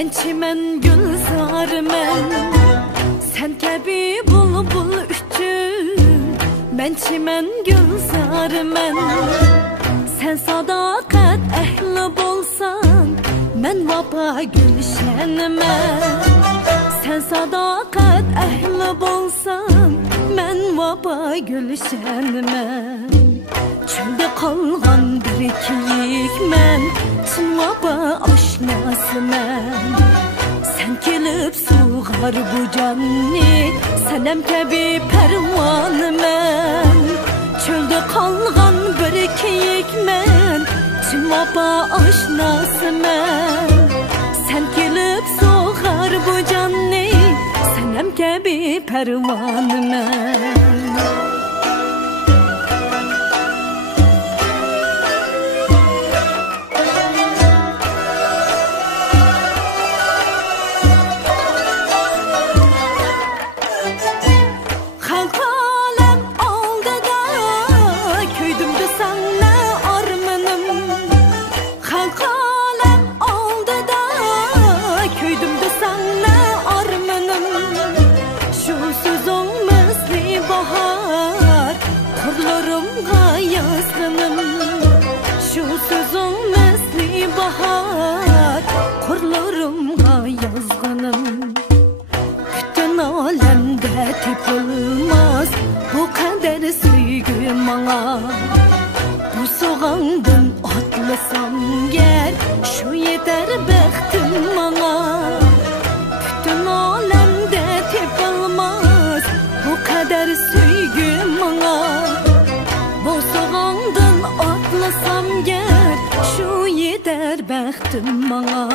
Men çimen gülzarmen, sen kabi bulbul üçün. Men çimen gülzarmen, sen sadakat ehli bolsan, men vapa gülşenmen. Sen sadakat ehli bolsan, men vapa gülşenmen. Çölde kalgan bir kiyikmen, çin vapa aşnasımen. Sen kelip suğar bu canni, senem kebi pervanımen. Çölde kalgan bir kiyikmen, çin vapa aşnasımen. Sen kelip suğar bu canni, senem kebi pervanımen. Şu sözün mesli bahar, kurlarımga yazgınım. Bütün alemde tepilmez bu kadar sevgi bana. Bu soğandan atlasam gel, şu yeter bektim bana. Bütün alemde tepilmez bu kadar sevgi bana. Bu soğandan atlasam gel, şu yeter bektim bana.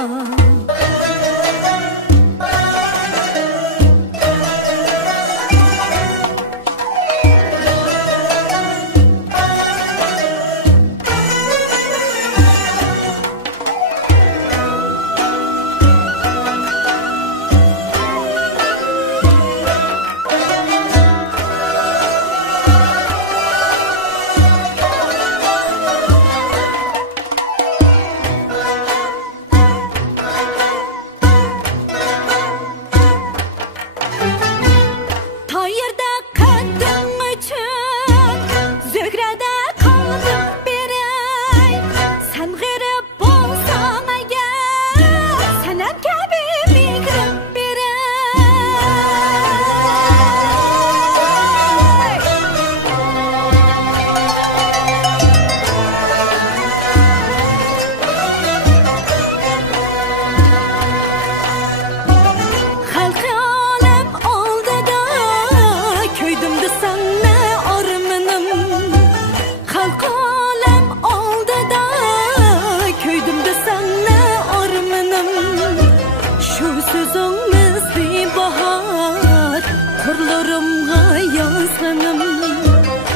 Kurlarımga yazgınım.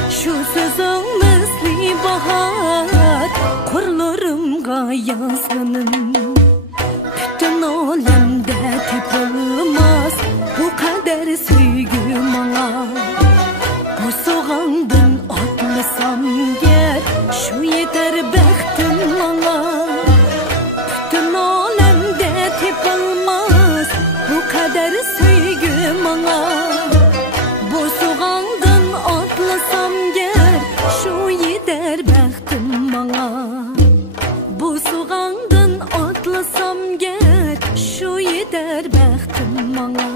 Şu sözün mesli bahar, kurlarımga yazgınım. Bütün alemde tepilmez bu kadar sevgi bana. Bu soğandan atlasam gel, şu yeter bektim bana. Bütün alemde tepilmez bu kadar sevgi bana. Bu soğandan atlasam gel, şu yeter bektim bana. Bu soğandan atlasam gel, şu yeter bektim bana.